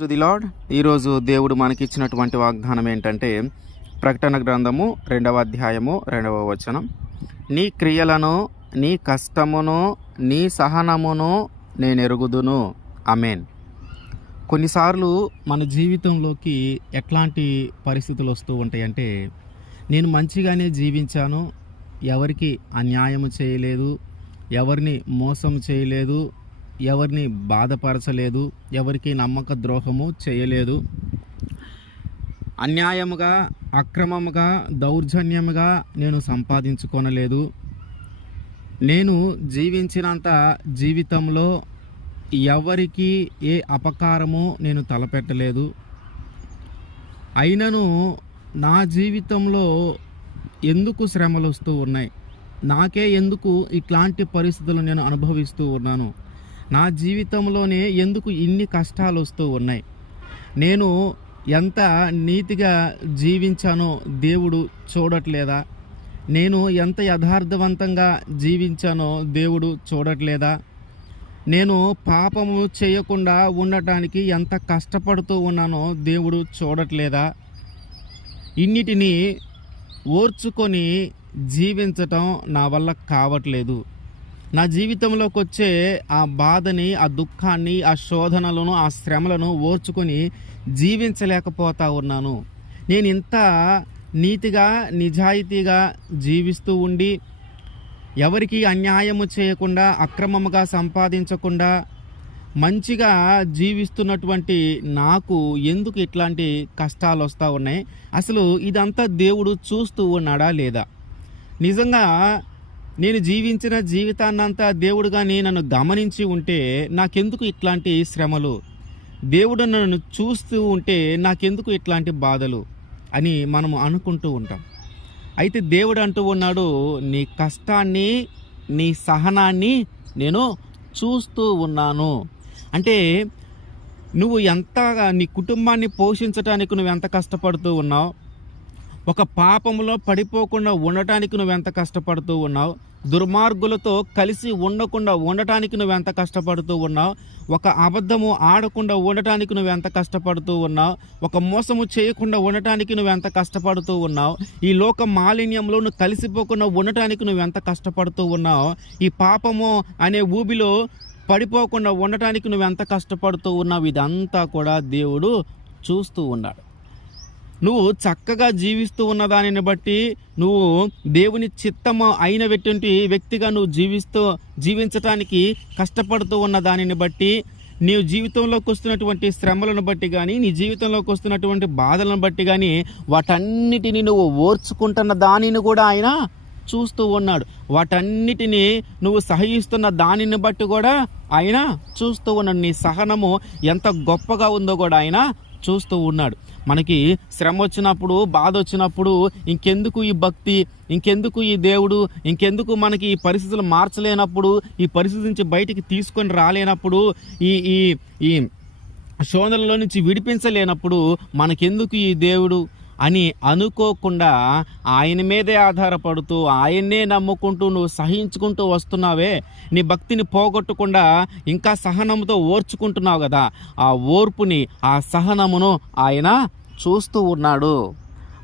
To the lord ఈరోజు దేవుడు మనకిచ్చినటువంటి వాగ్దానం ఏంటంటే ప్రకటన గ్రంథము రెండవ అధ్యాయము రెండవ వచనం. నీ క్రియలను నీ కష్టమును నీ సహనమును నేను ఎరుగుదును. అమేన్ కొన్నిసార్లు మన జీవితంలోకి ఎట్లాంటి పరిస్థితులు వస్తూ ఉంటాయంటే నేను మంచిగానే జీవించాను ఎవరికి అన్యాయము చేయలేదు ఎవరిని మోసం చేయలేదు ఎవరిని బాధపరచలేదు ఎవరికి నమ్మక ద్రోహము చేయలేదు. అన్యాయముగా అక్రమముగా దౌర్జన్యముగా నేను సంపాదించుకొనలేదు. నేను జీవించినంత జీవితంలో ఎవరికి ఏ అపకారము నేను తలపెట్టలేదు. అయినను నా జీవితంలో ఎందుకు శ్రమలు వస్తూ ఉన్నాయి? నాకే ఎందుకు ఇట్లాంటి పరిస్థితులు నేను అనుభవిస్తూ ఉన్నాను? నా జీవితంలోనే ఎందుకు ఇన్ని కష్టాలు వస్తూ ఉన్నాయి? నేను ఎంత నీతిగా జీవించానో దేవుడు చూడట్లేదా? నేను ఎంత యథార్థవంతంగా జీవించానో దేవుడు చూడట్లేదా? నేను పాపము చేయకుండా ఉండటానికి ఎంత కష్టపడుతూ ఉన్నానో దేవుడు చూడట్లేదా? ఇన్నిటిని ఓర్చుకొని జీవించటం నా వల్ల కావట్లేదు. నా జీవితంలోకి వచ్చే ఆ బాధని ఆ దుఃఖాన్ని ఆ శోధనలను ఆ శ్రమలను ఓర్చుకొని జీవించలేకపోతా ఉన్నాను. నేను ఇంత నీతిగా నిజాయితీగా జీవిస్తూ ఉండి ఎవరికి అన్యాయము చేయకుండా అక్రమముగా సంపాదించకుండా మంచిగా జీవిస్తున్నటువంటి నాకు ఎందుకు ఇట్లాంటి కష్టాలు వస్తూ ఉన్నాయి? అసలు ఇదంతా దేవుడు చూస్తూ ఉన్నాడా లేదా? నిజంగా నేను జీవించిన జీవితాన్నంతా దేవుడు కానీ నన్ను గమనించి ఉంటే నాకెందుకు ఇట్లాంటి శ్రమలు? దేవుడు నన్ను చూస్తూ ఉంటే నాకెందుకు ఇట్లాంటి బాధలు? అని మనం అనుకుంటూ ఉంటాం. అయితే దేవుడు అంటూ ఉన్నాడు నీ కష్టాన్ని నీ సహనాన్ని నేను చూస్తూ ఉన్నాను. అంటే నువ్వు ఎంతగా నీ కుటుంబాన్ని పోషించడానికి నువ్వు ఎంత కష్టపడుతూ ఉన్నావు? ఒక పాపములో పడిపోకుండా ఉండటానికి నువ్వెంత కష్టపడుతూ ఉన్నావు? దుర్మార్గులతో కలిసి ఉండకుండా ఉండటానికి నువ్వెంత కష్టపడుతూ ఉన్నావు? ఒక అబద్ధము ఆడకుండా ఉండటానికి నువ్వెంత కష్టపడుతూ ఉన్నావు? ఒక మోసము చేయకుండా ఉండటానికి నువ్వెంత కష్టపడుతూ ఉన్నావు? ఈ లోక మాలిన్యంలో నువ్వు కలిసిపోకుండా ఉండటానికి నువ్వెంత కష్టపడుతూ ఉన్నావు? ఈ పాపము అనే ఊబిలో పడిపోకుండా ఉండటానికి నువ్వెంత కష్టపడుతూ ఉన్నావు? ఇదంతా కూడా దేవుడు చూస్తూ ఉన్నాడు. నువ్వు చక్కగా జీవిస్తూ ఉన్న దానిని బట్టి నువ్వు దేవుని చిత్తము అయినటువంటి వ్యక్తిగా నువ్వు జీవిస్తూ జీవించటానికి కష్టపడుతూ ఉన్న దానిని బట్టి నీవు జీవితంలోకి వస్తున్నటువంటి శ్రమలను బట్టి కానీ నీ జీవితంలోకి వస్తున్నటువంటి బాధలను బట్టి కానీ వాటన్నిటిని నువ్వు ఓర్చుకుంటున్న దానిని కూడా ఆయన చూస్తూ ఉన్నాడు. వాటన్నిటిని నువ్వు సహిస్తున్న దానిని బట్టి కూడా ఆయన చూస్తూ ఉన్నాడు. నీ సహనము ఎంత గొప్పగా ఉందో కూడా ఆయన చూస్తూ ఉన్నాడు. మనకి శ్రమ వచ్చినప్పుడు బాధ వచ్చినప్పుడు ఇంకెందుకు ఈ భక్తి? ఇంకెందుకు ఈ దేవుడు? ఇంకెందుకు మనకి ఈ పరిస్థితులు మార్చలేనప్పుడు ఈ పరిస్థితి నుంచి బయటికి తీసుకొని రాలేనప్పుడు ఈ ఈ ఈ శోధనలో నుంచి విడిపించలేనప్పుడు మనకెందుకు ఈ దేవుడు? అని అనుకోకుండా ఆయన మీదే ఆధారపడుతూ ఆయన్నే నమ్ముకుంటూ నువ్వు సహించుకుంటూ వస్తున్నావే నీ భక్తిని పోగొట్టకుండా ఇంకా సహనంతో ఓర్చుకుంటున్నావు కదా ఆ ఓర్పుని ఆ సహనమును ఆయన చూస్తూ ఉన్నాడు.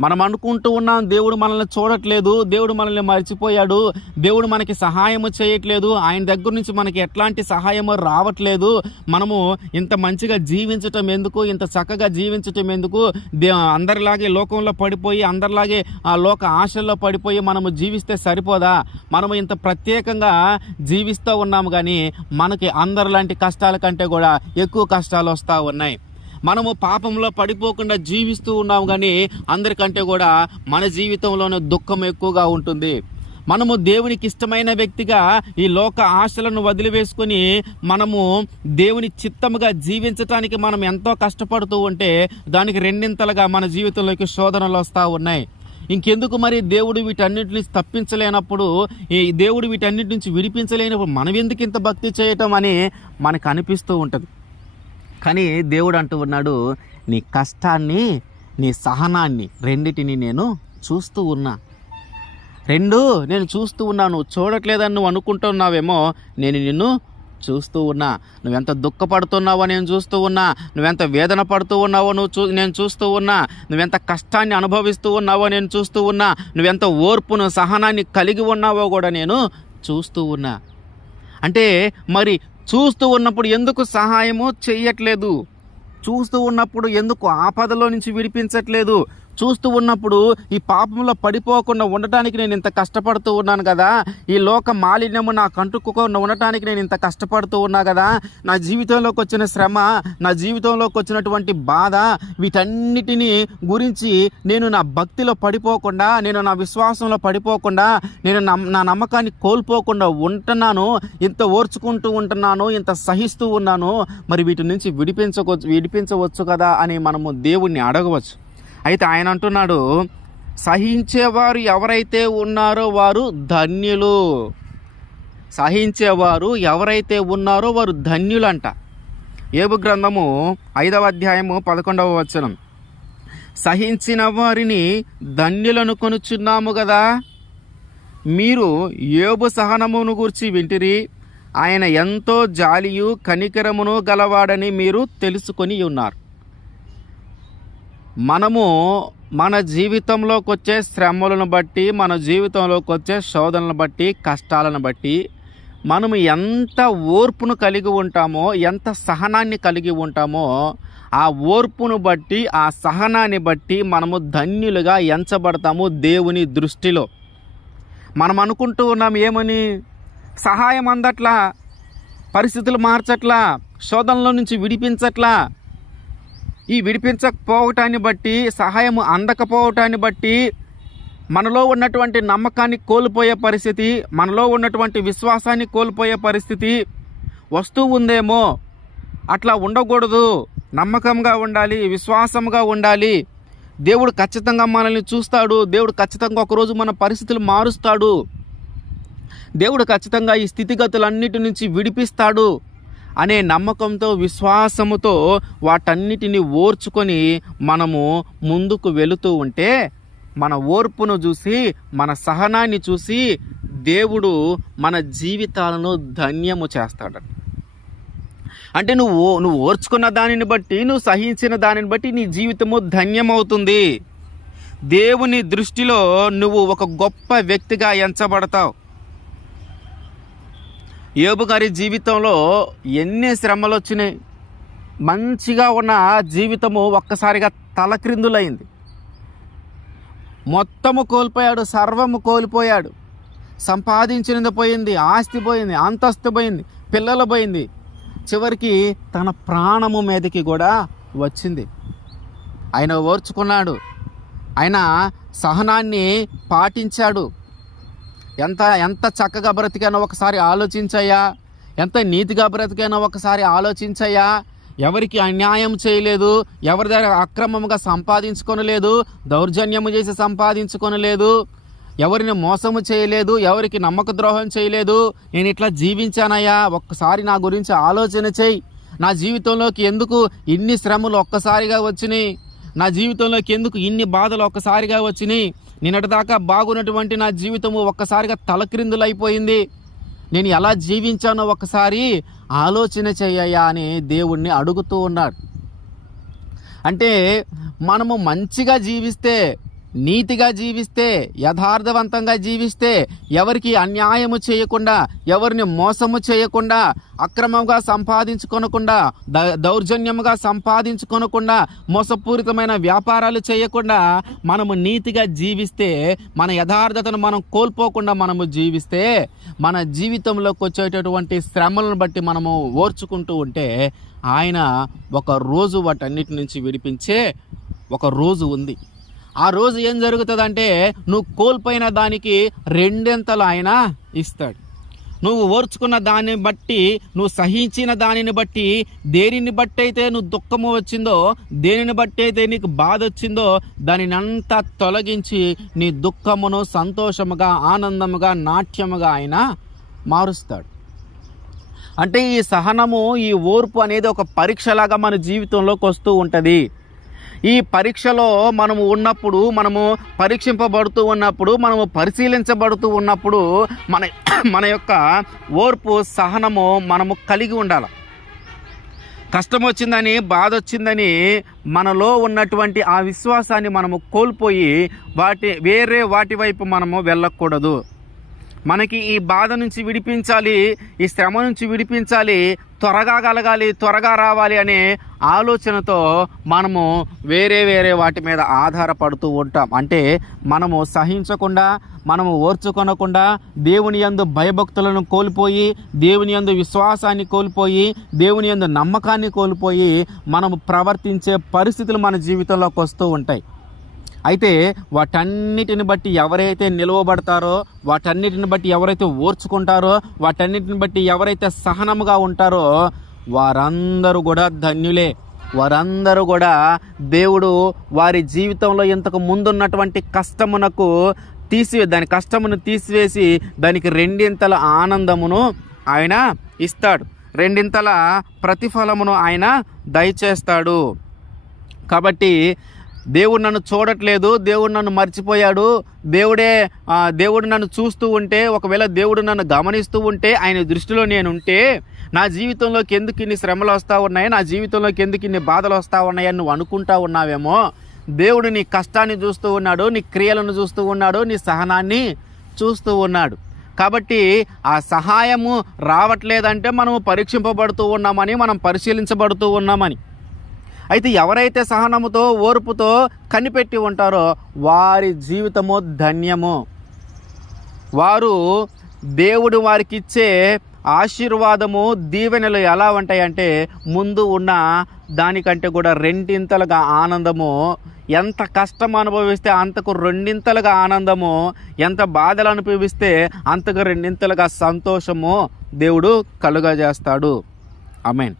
మనం అనుకుంటూ ఉన్నాం దేవుడు మనల్ని చూడట్లేదు దేవుడు మనల్ని మర్చిపోయాడు దేవుడు మనకి సహాయము చేయట్లేదు ఆయన దగ్గర నుంచి మనకి ఎట్లాంటి సహాయము రావట్లేదు మనము ఇంత మంచిగా జీవించటం ఎందుకు ఇంత చక్కగా జీవించటం ఎందుకు దే అందరిలాగే లోకంలో పడిపోయి అందరిలాగే ఆ లోక ఆశల్లో పడిపోయి మనము జీవిస్తే సరిపోదా? మనము ఇంత ప్రత్యేకంగా జీవిస్తూ ఉన్నాము కానీ మనకి అందరిలాంటి కష్టాల కంటే కూడా ఎక్కువ కష్టాలు వస్తూ ఉన్నాయి. మనము పాపంలో పడిపోకుండా జీవిస్తూ ఉన్నాము కానీ అందరికంటే కూడా మన జీవితంలోనే దుఃఖం ఎక్కువగా ఉంటుంది. మనము దేవునికి ఇష్టమైన వ్యక్తిగా ఈ లోక ఆశలను వదిలివేసుకొని మనము దేవుని చిత్తముగా జీవించటానికి మనం ఎంతో కష్టపడుతూ ఉంటే దానికి రెండింతలుగా మన జీవితంలోకి శోధనలు వస్తూ ఉన్నాయి. ఇంకెందుకు మరి దేవుడు వీటన్నిటిని తప్పించలేనప్పుడు ఈ దేవుడు వీటన్నిటి నుంచి విడిపించలేనప్పుడు మనం ఎందుకు ఇంత భక్తి చేయటం అని మనకు అనిపిస్తూ ఉంటుంది. కానీ దేవుడు అంటూ ఉన్నాడు నీ కష్టాన్ని నీ సహనాన్ని రెండిటిని నేను చూస్తూ ఉన్నా. రెండు నేను చూస్తూ ఉన్నాను చూడట్లేదని నువ్వు అనుకుంటున్నావేమో నేను నిన్ను చూస్తూ ఉన్నా. నువ్వెంత దుఃఖపడుతున్నావో నేను చూస్తూ ఉన్నా. నువ్వెంత వేదన పడుతూ ఉన్నావో నువ్వు చూ నేను చూస్తూ ఉన్నా. నువ్వెంత కష్టాన్ని అనుభవిస్తూ ఉన్నావో నేను చూస్తూ ఉన్నా. నువ్వెంత ఓర్పును సహనాన్ని కలిగి ఉన్నావో కూడా నేను చూస్తూ ఉన్నా. అంటే మరి చూస్తూ ఉన్నప్పుడు ఎందుకు సహాయము చెయ్యట్లేదు? చూస్తూ ఉన్నప్పుడు ఎందుకు ఆపదలో నుంచి విడిపించట్లేదు? చూస్తూ ఉన్నప్పుడు ఈ పాపంలో పడిపోకుండా ఉండటానికి నేను ఇంత కష్టపడుతూ ఉన్నాను కదా. ఈ లోక మాలిన్యము నా కంటుకోకుండా ఉండటానికి నేను ఇంత కష్టపడుతూ ఉన్నా కదా. నా జీవితంలోకి వచ్చిన శ్రమ నా జీవితంలోకి వచ్చినటువంటి బాధ వీటన్నిటిని గురించి నేను నా భక్తిలో పడిపోకుండా నేను నా విశ్వాసంలో పడిపోకుండా నేను నమ్- నా నమ్మకాన్ని కోల్పోకుండా ఉంటున్నాను. ఇంత ఓర్చుకుంటూ ఉంటున్నాను ఇంత సహిస్తూ ఉన్నాను. మరి వీటి నుంచి విడిపించవచ్చు విడిపించవచ్చు కదా అని మనము దేవుణ్ణి అడగవచ్చు. అయితే ఆయన అంటున్నాడు సహించేవారు ఎవరైతే ఉన్నారో వారు ధన్యులు. సహించేవారు ఎవరైతే ఉన్నారో వారు ధన్యులంట. ఏబు గ్రంథము ఐదవ అధ్యాయము పదకొండవ వచనం. సహించిన వారిని ధన్యులను కొనుచున్నాము కదా మీరు ఏబు సహనమును గూర్చి వింటిరి ఆయన ఎంతో జాలియు కనికరమును గలవాడని మీరు తెలుసుకొని ఉన్నారు. మనము మన జీవితంలోకి వచ్చే శ్రమలను బట్టి మన జీవితంలోకి వచ్చే శోధనలను బట్టి కష్టాలను బట్టి మనము ఎంత ఓర్పును కలిగి ఉంటామో ఎంత సహనాన్ని కలిగి ఉంటామో ఆ ఓర్పును బట్టి ఆ సహనాన్ని బట్టి మనము ధన్యులుగా ఎంచబడతాము దేవుని దృష్టిలో. మనం అనుకుంటూ ఉన్నాం ఏమని? సహాయం అందట్లా? పరిస్థితులు మార్చట్లా? శోధనలో నుంచి విడిపించట్లా? ఈ విడిపించకపోవటాన్ని బట్టి సహాయం అందకపోవటాన్ని బట్టి మనలో ఉన్నటువంటి నమ్మకాన్ని కోల్పోయే పరిస్థితి మనలో ఉన్నటువంటి విశ్వాసాన్ని కోల్పోయే పరిస్థితి వస్తూ ఉందేమో. అట్లా ఉండకూడదు. నమ్మకంగా ఉండాలి విశ్వాసంగా ఉండాలి. దేవుడు ఖచ్చితంగా మనల్ని చూస్తాడు. దేవుడు ఖచ్చితంగా ఒకరోజు మన పరిస్థితులు మారుస్తాడు. దేవుడు ఖచ్చితంగా ఈ స్థితిగతులన్నిటి నుంచి విడిపిస్తాడు. అనే నమ్మకంతో విశ్వాసముతో వాటన్నిటిని ఓర్చుకొని మనము ముందుకు వెళుతూ ఉంటే మన ఓర్పును చూసి మన సహనాన్ని చూసి దేవుడు మన జీవితాలను ధన్యము చేస్తాడు. అంటే నువ్వు నువ్వు ఓర్చుకున్న దానిని బట్టి నువ్వు సహించిన దానిని బట్టి నీ జీవితము ధన్యమవుతుంది. దేవుని దృష్టిలో నువ్వు ఒక గొప్ప వ్యక్తిగా ఎంచబడతావు. యోబు గారి జీవితంలో ఎన్ని శ్రమలు వచ్చినాయి మంచిగా ఉన్న జీవితము ఒక్కసారిగా తలక్రిందులైంది. మొత్తము కోల్పోయాడు సర్వము కోల్పోయాడు. సంపాదించినది పోయింది ఆస్తి పోయింది అంతస్తు పోయింది పిల్లలు పోయింది. చివరికి తన ప్రాణము మీదకి కూడా వచ్చింది. ఆయన ఓర్చుకున్నాడు. ఆయన సహనాన్ని పాటించాడు. ఎంత ఎంత చక్కగా బ్రతికానో ఒకసారి ఆలోచించయ్యా. ఎంత నీతిగా బ్రతికానో ఒకసారి ఆలోచించయ్యా. ఎవరికి అన్యాయం చేయలేదు ఎవరి దగ్గర అక్రమంగా సంపాదించుకొనలేదు దౌర్జన్యము చేసి సంపాదించుకొనలేదు ఎవరిని మోసము చేయలేదు ఎవరికి నమ్మక ద్రోహం చేయలేదు. నేను ఇట్లా జీవించానయ్యా. ఒక్కసారి నా గురించి ఆలోచన చేయి. నా జీవితంలోకి ఎందుకు ఇన్ని శ్రమలు ఒక్కసారిగా వచ్చినాయి? నా జీవితంలోకి ఎందుకు ఇన్ని బాధలు ఒక్కసారిగా వచ్చినాయి? నిన్నటిదాకా బాగున్నటువంటి నా జీవితము ఒక్కసారిగా తలక్రిందులైపోయింది. నేను ఎలా జీవించానో ఒక్కసారి ఆలోచన చెయ్యయ్యా అని దేవుణ్ణి అడుగుతూ ఉన్నాడు. అంటే మనము మంచిగా జీవిస్తే నీతిగా జీవిస్తే యథార్థవంతంగా జీవిస్తే ఎవరికి అన్యాయము చేయకుండా ఎవరిని మోసము చేయకుండా అక్రమంగా సంపాదించుకొనకుండా ద- దౌర్జన్యముగా సంపాదించుకొనకుండా మోసపూరితమైన వ్యాపారాలు చేయకుండా మనము నీతిగా జీవిస్తే మన యథార్థతను మనం కోల్పోకుండా మనము జీవిస్తే మన జీవితంలోకి వచ్చేటటువంటి శ్రమలను బట్టి మనము ఓర్చుకుంటూ ఉంటే ఆయన ఒక రోజు వాటన్నిటి నుంచి విడిపించే ఒక రోజు ఉంది. ఆ రోజు ఏం జరుగుతుందంటే నువ్వు కోల్పోయిన దానికి రెండెంతలు ఆయన ఇస్తాడు. నువ్వు ఓర్చుకున్న దాన్ని బట్టి నువ్వు సహించిన దానిని బట్టి దేనిని బట్టి అయితే నువ్వు దుఃఖము వచ్చిందో దేనిని బట్టి అయితే నీకు బాధ వచ్చిందో దానిని అంతా తొలగించి నీ దుఃఖమును సంతోషముగా ఆనందముగా నాట్యముగా ఆయన మారుస్తాడు. అంటే ఈ సహనము ఈ ఓర్పు అనేది ఒక పరీక్షలాగా మన జీవితంలోకి వస్తూ ఉంటుంది. ఈ పరీక్షలో మనము ఉన్నప్పుడు మనము పరీక్షింపబడుతూ ఉన్నప్పుడు మనము పరిశీలించబడుతూ ఉన్నప్పుడు మన మన యొక్క ఓర్పు సహనము మనము కలిగి ఉండాలి. కష్టం వచ్చిందని బాధ వచ్చిందని మనలో ఉన్నటువంటి ఆ విశ్వాసాన్ని మనము కోల్పోయి వాటి వేరే వాటి వైపు మనము వెళ్ళకూడదు. మనకి ఈ బాధ నుంచి విడిపించాలి ఈ శ్రమ నుంచి విడిపించాలి త్వరగా కలగాలి త్వరగా రావాలి అనే ఆలోచనతో మనము వేరే వేరే వాటి మీద ఆధారపడుతూ ఉంటాం. అంటే మనము సహించకుండా మనము ఓర్చుకొనకుండా దేవుని యందు భయభక్తులను కోల్పోయి దేవుని యందు విశ్వాసాన్ని కోల్పోయి దేవుని యందు నమ్మకాన్ని కోల్పోయి మనము ప్రవర్తించే పరిస్థితులు మన జీవితంలోకి వస్తూ ఉంటాయి. అయితే వాటన్నిటిని బట్టి ఎవరైతే నిలువబడతారో వాటన్నిటిని బట్టి ఎవరైతే ఓర్చుకుంటారో వాటన్నిటిని బట్టి ఎవరైతే సహనముగా ఉంటారో వారందరూ కూడా ధన్యులే. వారందరూ కూడా దేవుడు వారి జీవితంలో ఇంతకు ముందున్నటువంటి కష్టమునకు తీసివే దాని కష్టమును తీసివేసి దానికి రెండింతల ఆనందమును ఆయన ఇస్తాడు. రెండింతల ప్రతిఫలమును ఆయన దయచేస్తాడు. కాబట్టి దేవుడు నన్ను చూడట్లేదు దేవుడు నన్ను మర్చిపోయాడు. దేవుడే దేవుడు నన్ను చూస్తూ ఉంటే ఒకవేళ దేవుడు నన్ను గమనిస్తూ ఉంటే ఆయన దృష్టిలో నేను ఉంటే నా జీవితంలోకి ఎందుకు ఇన్ని శ్రమలు వస్తూ ఉన్నాయి నా జీవితంలోకి ఎందుకు ఇన్ని బాధలు వస్తూ ఉన్నాయని నువ్వు అనుకుంటా ఉన్నావేమో దేవుడు నీ కష్టాన్ని చూస్తూ ఉన్నాడు నీ క్రియలను చూస్తూ ఉన్నాడు నీ సహనాన్ని చూస్తూ ఉన్నాడు. కాబట్టి ఆ సహాయము రావట్లేదంటే మనము పరీక్షింపబడుతూ ఉన్నామని మనం పరిశీలించబడుతూ ఉన్నామని. అయితే ఎవరైతే సహనముతో ఓర్పుతో కనిపెట్టి ఉంటారో వారి జీవితము ధన్యము. వారు దేవుడు వారికి ఇచ్చే ఆశీర్వాదము దీవెనలు ఎలా ఉంటాయంటే ముందు ఉన్న దానికంటే కూడా రెండింతలుగా ఆనందము. ఎంత కష్టం అనుభవిస్తే అంతకు రెండింతలుగా ఆనందము. ఎంత బాధలు అనుభవిస్తే అంతకు రెండింతలుగా సంతోషము దేవుడు కలుగజేస్తాడు. అమెన్